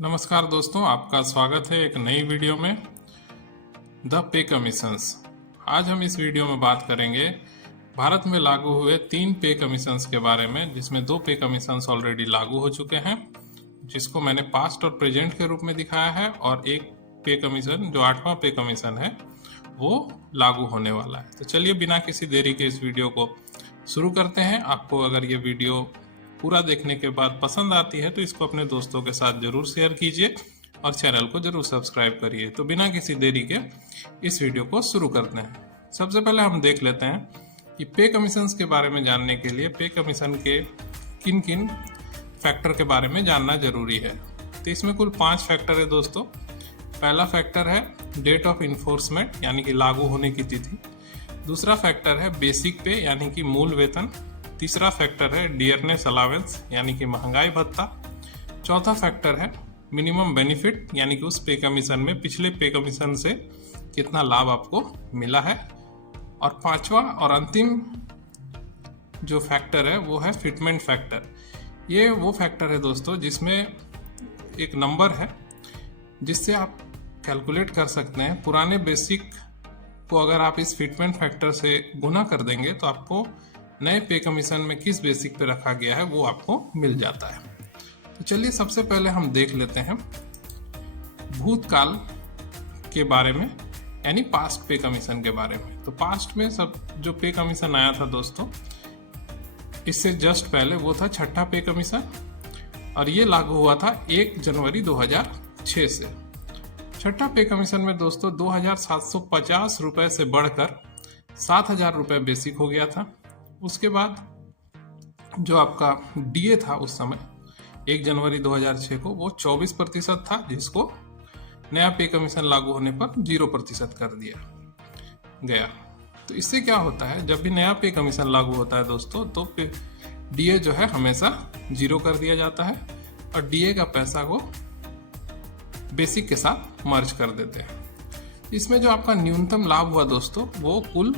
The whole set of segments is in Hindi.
नमस्कार दोस्तों, आपका स्वागत है एक नई वीडियो में द पे कमीशंस। आज हम इस वीडियो में बात करेंगे भारत में लागू हुए 3 पे कमीशंस के बारे में, जिसमें 2 पे कमीशंस ऑलरेडी लागू हो चुके हैं, जिसको मैंने पास्ट और प्रेजेंट के रूप में दिखाया है, और एक पे कमीशन जो 8वां पे कमीशन है वो लागू होने वाला है। तो चलिए बिना किसी देरी के इस वीडियो को शुरू करते हैं। आपको अगर ये वीडियो पूरा देखने के बाद पसंद आती है तो इसको अपने दोस्तों के साथ जरूर शेयर कीजिए और चैनल को जरूर सब्सक्राइब करिए। तो बिना किसी देरी के इस वीडियो को शुरू करते हैं। सबसे पहले हम देख लेते हैं कि पे कमीशंस के बारे में जानने के लिए पे कमीशन के किन किन फैक्टर के बारे में जानना जरूरी है। तो इसमें कुल 5 फैक्टर है दोस्तों। पहला फैक्टर है डेट ऑफ इन्फोर्समेंट, यानी कि लागू होने की तिथि। दूसरा फैक्टर है बेसिक पे, यानी कि मूल वेतन। तीसरा फैक्टर है डियरनेस अलावेंस, यानी कि महंगाई भत्ता। चौथा फैक्टर है मिनिमम बेनिफिट, यानी कि उस पे कमीशन में पिछले पे कमीशन से कितना लाभ आपको मिला है। और पांचवा और अंतिम जो फैक्टर है वो है फिटमेंट फैक्टर। ये वो फैक्टर है दोस्तों जिसमें एक नंबर है जिससे आप कैलकुलेट कर सकते हैं पुराने बेसिक को अगर आप इस फिटमेंट फैक्टर से गुना कर देंगे तो आपको नए पे कमीशन में किस बेसिक पे रखा गया है वो आपको मिल जाता है। तो चलिए सबसे पहले हम देख लेते हैं भूतकाल के बारे में, यानी पास्ट पे कमीशन के बारे में। तो पास्ट में सब जो पे कमीशन आया था दोस्तों, इससे जस्ट पहले वो था 6ठा पे कमीशन, और ये लागू हुआ था 1 जनवरी 2006 से। 6ठा पे कमीशन में दोस्तों 2750 रुपए से बढ़कर 7000 रुपए बेसिक हो गया था। उसके बाद जो आपका डीए था उस समय 1 जनवरी 2006 को वो 24% था, जिसको नया पे कमीशन लागू होने पर 0% कर दिया गया। तो इससे क्या होता है, जब भी नया पे कमीशन लागू होता है दोस्तों तो डीए जो है हमेशा 0 कर दिया जाता है, और डीए का पैसा को बेसिक के साथ मर्ज कर देते हैं। इसमें जो आपका न्यूनतम लाभ हुआ दोस्तों वो कुल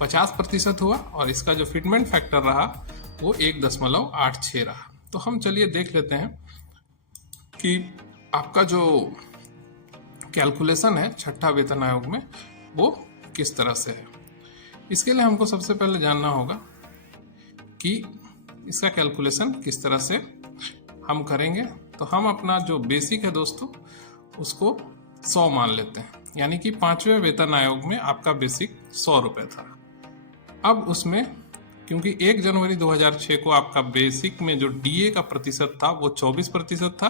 50% हुआ, और इसका जो फिटमेंट फैक्टर रहा वो 1.86 रहा। तो हम चलिए देख लेते हैं कि आपका जो कैलकुलेशन है 6ठा वेतन आयोग में वो किस तरह से है। इसके लिए हमको सबसे पहले जानना होगा कि इसका कैलकुलेशन किस तरह से हम करेंगे। तो हम अपना जो बेसिक है दोस्तों उसको 100 मान लेते हैं, यानी कि 5वें वेतन आयोग में आपका बेसिक 100 रुपये था। अब उसमें क्योंकि 1 जनवरी 2006 को आपका बेसिक में जो डीए का प्रतिशत था वो 24% था,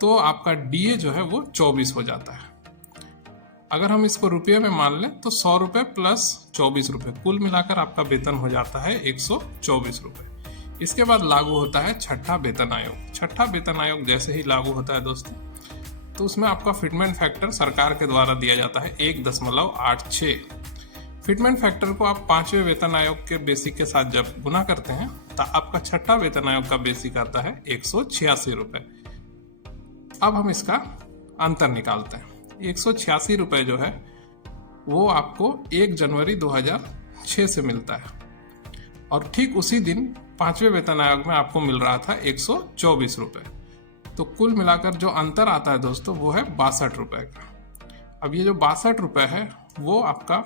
तो आपका डीए जो है वो 24 हो जाता है। अगर हम इसको रुपये में मान लें तो 100 रुपये प्लस 24 रुपये, कुल मिलाकर आपका वेतन हो जाता है 124 रुपये। इसके बाद लागू होता है 6ठा वेतन आयोग। 6ठा वेतन आयोग जैसे ही लागू होता है दोस्तों तो उसमें आपका फिटमेंट फैक्टर सरकार के द्वारा दिया जाता है 1.86। फिटमेंट फैक्टर को आप 5वें वेतन आयोग के बेसिक के साथ जब गुना करते हैं तो आपका 6ठा वेतन आयोग का बेसिक आता है 186 रुपये। अब हम इसका अंतर निकालते हैं। 186 रुपये जो है वो आपको 1 जनवरी 2006 से मिलता है, और ठीक उसी दिन 5वें वेतन आयोग में आपको मिल रहा था 124 रुपये। तो कुल मिलाकर जो अंतर आता है दोस्तों वो है 62 रुपये का। अब ये जो 62 रुपये है वो आपका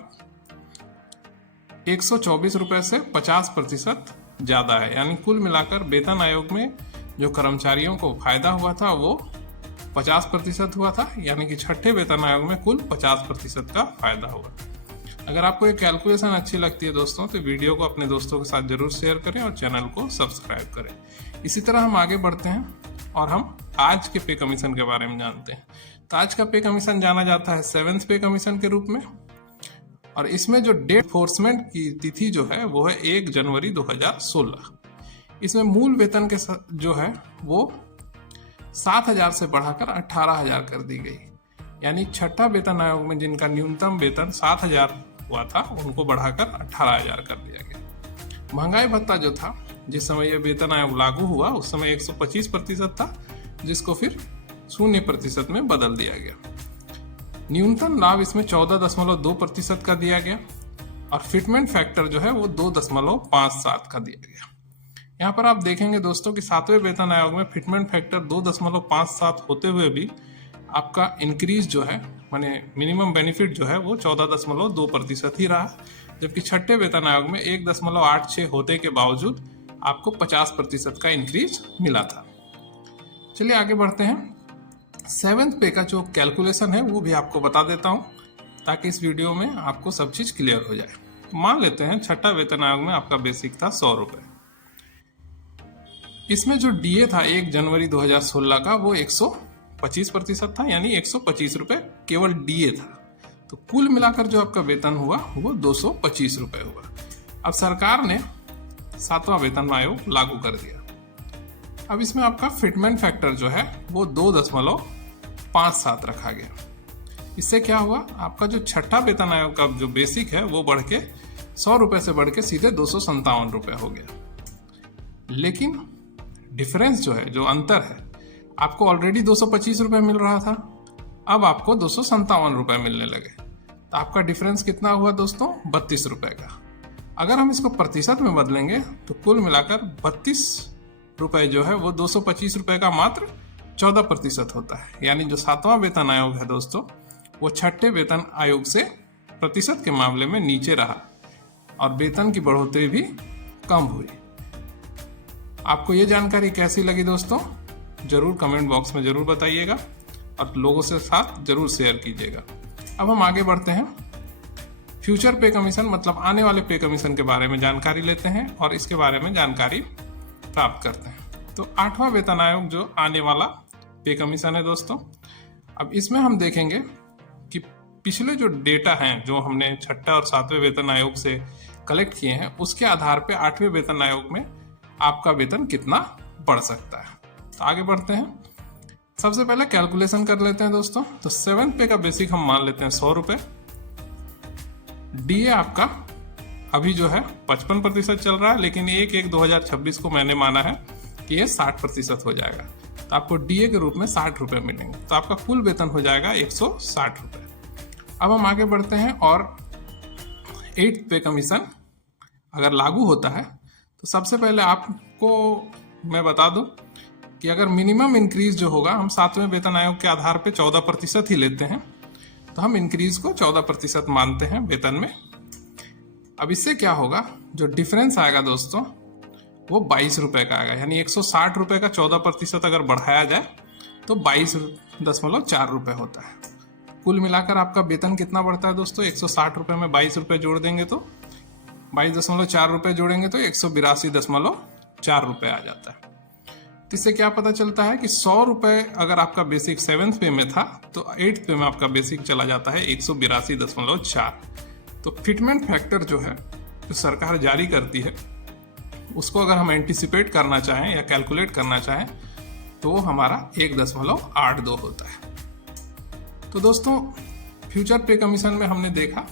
124 रुपये से 50% ज़्यादा है, यानी कुल मिलाकर वेतन आयोग में जो कर्मचारियों को फायदा हुआ था वो 50% हुआ था, यानी कि 6ठे वेतन आयोग में कुल 50% का फायदा हुआ। अगर आपको ये कैलकुलेशन अच्छी लगती है दोस्तों तो वीडियो को अपने दोस्तों के साथ जरूर शेयर करें और चैनल को सब्सक्राइब करें। इसी तरह हम आगे बढ़ते हैं और हम आज के पे कमीशन के बारे में जानते हैं। तो आज का पे कमीशन जाना जाता है 7th पे कमीशन के रूप में, और इसमें जो डेट एनफोर्समेंट की तिथि जो है वो है 1 जनवरी 2016। इसमें मूल वेतन के जो है वो 7000 से बढ़ाकर 18000 कर दी गई, यानी 6ठा वेतन आयोग में जिनका न्यूनतम वेतन 7000 हुआ था उनको बढ़ाकर 18000 कर दिया गया। महंगाई भत्ता जो था जिस समय यह वेतन आयोग लागू हुआ उस समय 125% था, जिसको फिर 0% में बदल दिया गया। न्यूनतम लाभ इसमें 14.2% का दिया गया, और फिटमेंट फैक्टर जो है वो 2.57 का दिया गया। यहाँ पर आप देखेंगे दोस्तों कि 7वें वेतन आयोग में फिटमेंट फैक्टर 2.57 होते हुए भी आपका इंक्रीज जो है माने मिनिमम बेनिफिट जो है वो 14.2% ही रहा, जबकि 6ठे वेतन आयोग में 1.86 होते के बावजूद आपको 50% का इंक्रीज मिला था। चलिए आगे बढ़ते हैं। 7th पे का जो कैलकुलेशन है वो भी आपको बता देता हूँ ताकि इस वीडियो में आपको सब चीज क्लियर हो जाए। मान लेते हैं 6ठा वेतन आयोग में आपका बेसिक था 100 रुपए। इसमें जो डीए था 1 जनवरी 2016 का वो 125% था, यानी 125 रुपए केवल डीए था। तो कुल मिलाकर जो आपका वेतन हुआ वो 225 रुपए हुआ। अब सरकार ने 7वां वेतन आयोग लागू कर दिया। अब इसमें आपका फिटमेंट फैक्टर जो है वो 2.57 रखा गया। इससे क्या हुआ, आपका जो 6ठा वेतन आयोग का जो बेसिक है वो बढ़ के 100 रुपए से बढ़ के सीधे 257 रुपए हो गया। लेकिन डिफरेंस जो है, जो अंतर है, आपको ऑलरेडी 225 रुपए मिल रहा था, अब आपको 257 रुपए मिलने लगे। तो आपका डिफरेंस कितना हुआ दोस्तों, 32 रुपए का। अगर हम इसको प्रतिशत में बदलेंगे तो कुल मिलाकर 32 रुपए जो है वो 225 रुपए का मात्र 14% होता है। यानी जो 7वां वेतन आयोग है दोस्तों वो 6ठे वेतन आयोग से प्रतिशत के मामले में नीचे रहा और वेतन की बढ़ोतरी भी कम हुई। आपको ये जानकारी कैसी लगी दोस्तों, जरूर कमेंट बॉक्स में जरूर बताइएगा और लोगों से साथ जरूर शेयर कीजिएगा। अब हम आगे बढ़ते हैं। फ्यूचर पे कमीशन मतलब आने वाले पे कमीशन के बारे में जानकारी लेते हैं और इसके बारे में जानकारी प्राप्त करते हैं। तो 8वां वेतन आयोग जो आने वाला पे कमीशन है दोस्तों, अब इसमें हम देखेंगे कि पिछले जो डेटा हैं जो हमने 6ठा और 7वें वेतन आयोग से कलेक्ट किए हैं उसके आधार पे 8वें वेतन आयोग में आपका वेतन कितना बढ़ सकता है। तो आगे बढ़ते हैं। सबसे पहले कैलकुलेशन कर लेते हैं दोस्तों। तो 7th पे का बेसिक हम मान लेते हैं 100 रुपए। डीए आपका अभी जो है 55% चल रहा है, लेकिन 1/1/2026 को मैंने माना है कि ये 60% हो जाएगा। तो आपको डीए के रूप में 60 रुपए मिलेंगे। तो आपका कुल वेतन हो जाएगा 160 रुपए। अब हम आगे बढ़ते हैं और 8th पे कमीशन अगर लागू होता है तो सबसे पहले आपको मैं बता दूं कि अगर मिनिमम इंक्रीज जो होगा, हम 7वें वेतन आयोग के आधार पे 14% ही लेते हैं, तो हम इंक्रीज को 14% मानते हैं वेतन में। अब इससे क्या होगा, जो डिफरेंस आएगा दोस्तों वो 22 रुपए का आएगा। यानी 160 रुपए का 14% अगर बढ़ाया जाए तो 22.4 रुपए होता है। कुल मिलाकर आपका वेतन कितना बढ़ता है दोस्तों, 160 रुपए में 22 रुपए जोड़ देंगे तो 22.4 रुपए जोड़ेंगे तो 182.4 रुपए आ जाता है। तो इससे क्या पता चलता है कि 100 रुपए अगर आपका बेसिक 7th पे में था तो 8th पे में आपका बेसिक चला जाता है 182.4। तो फिटमेंट फैक्टर जो है जो सरकार जारी करती है उसको अगर हम एंटिसिपेट करना चाहें या कैलकुलेट करना चाहें तो वो हमारा 1.82 होता है। तो दोस्तों फ्यूचर पे कमीशन में हमने देखा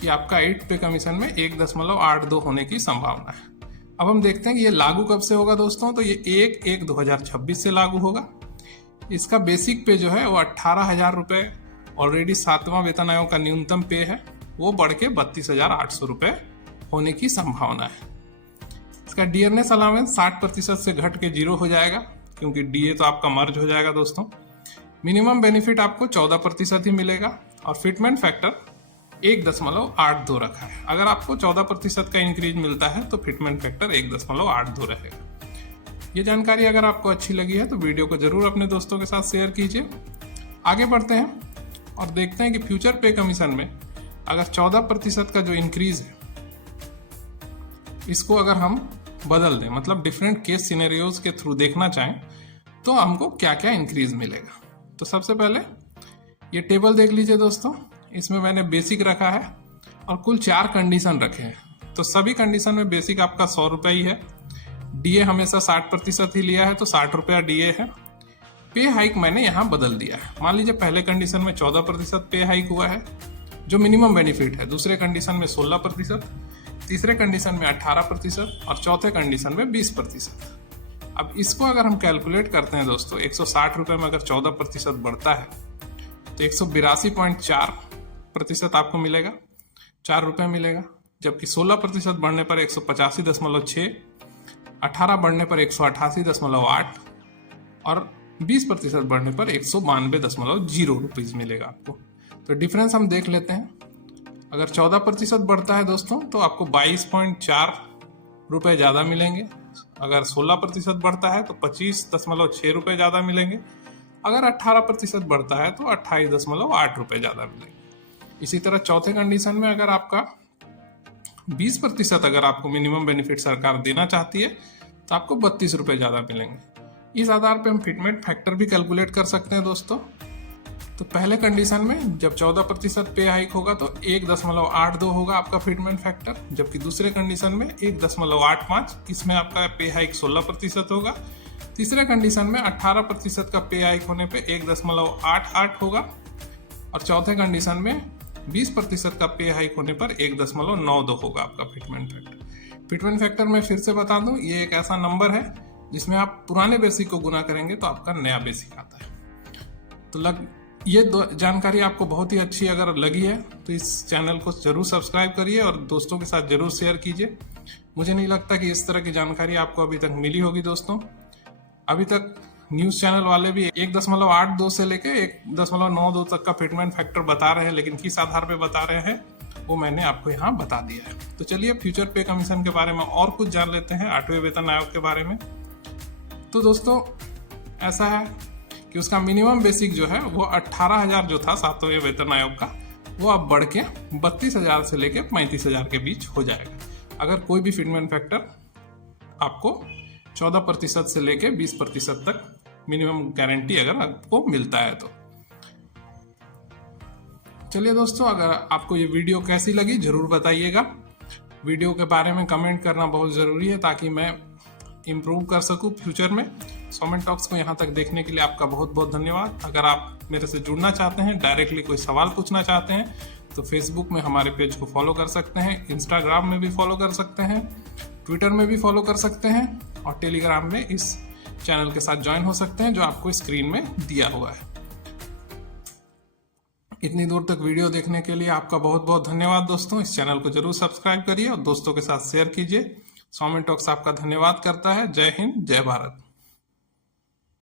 कि आपका 8th पे कमीशन में 1.82 होने की संभावना है। अब हम देखते हैं कि ये लागू कब से होगा दोस्तों। तो ये 1/1/2026 से लागू होगा। इसका बेसिक पे जो है वो 18,000 रुपये ऑलरेडी 7वां वेतन आयोग का न्यूनतम पे है, वो बढ़ के 32,800 रुपये होने की संभावना है। इसका डियरनेस अलावेंस 60% से घट के 0 हो जाएगा क्योंकि डीए तो आपका मर्ज हो जाएगा दोस्तों। मिनिमम बेनिफिट आपको 14% ही मिलेगा और फिटमेंट फैक्टर 1.82 रखा है। अगर आपको 14% का इंक्रीज मिलता है तो फिटमेंट फैक्टर 1.82 रहेगा। ये जानकारी अगर आपको अच्छी लगी है तो वीडियो को जरूर अपने दोस्तों के साथ शेयर कीजिए। आगे बढ़ते हैं और देखते हैं कि फ्यूचर पे कमीशन में अगर 14% का जो इंक्रीज है इसको अगर हम बदल दें, मतलब डिफरेंट केस सिनेरियोज के थ्रू देखना चाहें तो हमको क्या क्या इंक्रीज मिलेगा। तो सबसे पहले ये टेबल देख लीजिए दोस्तों। इसमें मैंने बेसिक रखा है और कुल 4 कंडीशन रखे हैं। तो सभी कंडीशन में बेसिक आपका 100 रुपये ही है। डीए हमेशा 60% ही लिया है तो 60 रुपया डीए है। पे हाइक मैंने यहाँ बदल दिया है। मान लीजिए पहले कंडीशन में 14% पे हाइक हुआ है जो मिनिमम बेनिफिट है, दूसरे कंडीशन में 16%, तीसरे कंडीशन में 18% और चौथे कंडीशन में 20%। अब इसको अगर हम कैलकुलेट करते हैं दोस्तों, 160 रुपये में अगर 14% बढ़ता है तो 182.4% आपको मिलेगा, 4 रुपये मिलेगा। जबकि 16% बढ़ने पर 185.6, 18 बढ़ने पर 188.8 और 20% बढ़ने पर 192.0 रुपीज़ मिलेगा आपको। तो डिफरेंस हम देख लेते हैं। अगर 14% बढ़ता है दोस्तों तो आपको 22.4 रुपये ज़्यादा मिलेंगे। अगर 16% बढ़ता है तो 25.6 रुपये ज़्यादा मिलेंगे। अगर 18% बढ़ता है तो 28.8 रुपये ज़्यादा मिलेंगे। इसी तरह चौथे कंडीशन में अगर आपका 20% अगर आपको मिनिमम बेनिफिट सरकार देना चाहती है तो आपको 32 रुपये ज़्यादा मिलेंगे। इस आधार पे हम फिटमेंट फैक्टर भी कैलकुलेट कर सकते हैं दोस्तों। तो पहले कंडीशन में जब 14% पे हाइक होगा तो 1.82 होगा आपका फिटमेंट फैक्टर, जबकि दूसरे कंडीशन में 1.85, इसमें आपका पे हाइक 16% होगा। तीसरे कंडीशन में 18% का पे हाइक होने पे 1.88 होगा और चौथे कंडीशन में 20% का पे हाइक होने पर 1.92 होगा आपका फिटमेंट फैक्टर। फिटमेंट फैक्टर मैं फिर से बता दूं, ये एक ऐसा नंबर है जिसमें आप पुराने बेसिक को गुना करेंगे तो आपका नया बेसिक आता है। तो ये जानकारी आपको बहुत ही अच्छी अगर लगी है तो इस चैनल को जरूर सब्सक्राइब करिए और दोस्तों के साथ जरूर शेयर कीजिए। मुझे नहीं लगता कि इस तरह की जानकारी आपको अभी तक मिली होगी दोस्तों। अभी तक न्यूज़ चैनल वाले भी 1.82 से लेके 1.92 तक का फिटमेंट फैक्टर बता रहे हैं, लेकिन किस आधार पे बता रहे हैं वो मैंने आपको यहाँ बता दिया है। तो चलिए फ्यूचर पे कमीशन के बारे में और कुछ जान लेते हैं, 8वें वेतन आयोग के बारे में। तो दोस्तों ऐसा है कि उसका मिनिमम बेसिक जो है वो 18,000 जो था 7वें वेतन आयोग का, वो अब बढ़ के 32,000 से लेके 35,000 के बीच हो जाएगा अगर कोई भी फिटमेंट फैक्टर आपको 14% से लेके 20% तक मिनिमम गारंटी अगर आपको मिलता है तो। चलिए दोस्तों, अगर आपको ये वीडियो कैसी लगी जरूर बताइएगा। वीडियो के बारे में कमेंट करना बहुत ज़रूरी है ताकि मैं इम्प्रूव कर सकूं फ्यूचर में। सौमेन टॉक्स को यहाँ तक देखने के लिए आपका बहुत बहुत धन्यवाद। अगर आप मेरे से जुड़ना चाहते हैं, डायरेक्टली कोई सवाल पूछना चाहते हैं तो फेसबुक में हमारे पेज को फॉलो कर सकते हैं, इंस्टाग्राम में भी फॉलो कर सकते हैं, ट्विटर में भी फॉलो कर सकते हैं और टेलीग्राम में इस चैनल के साथ ज्वाइन हो सकते हैं जो आपको स्क्रीन में दिया हुआ है। इतनी दूर तक वीडियो देखने के लिए आपका बहुत बहुत धन्यवाद दोस्तों। इस चैनल को जरूर सब्सक्राइब करिए और दोस्तों के साथ शेयर कीजिए। सौमेन टॉक्स आपका धन्यवाद करता है। जय हिंद, जय भारत।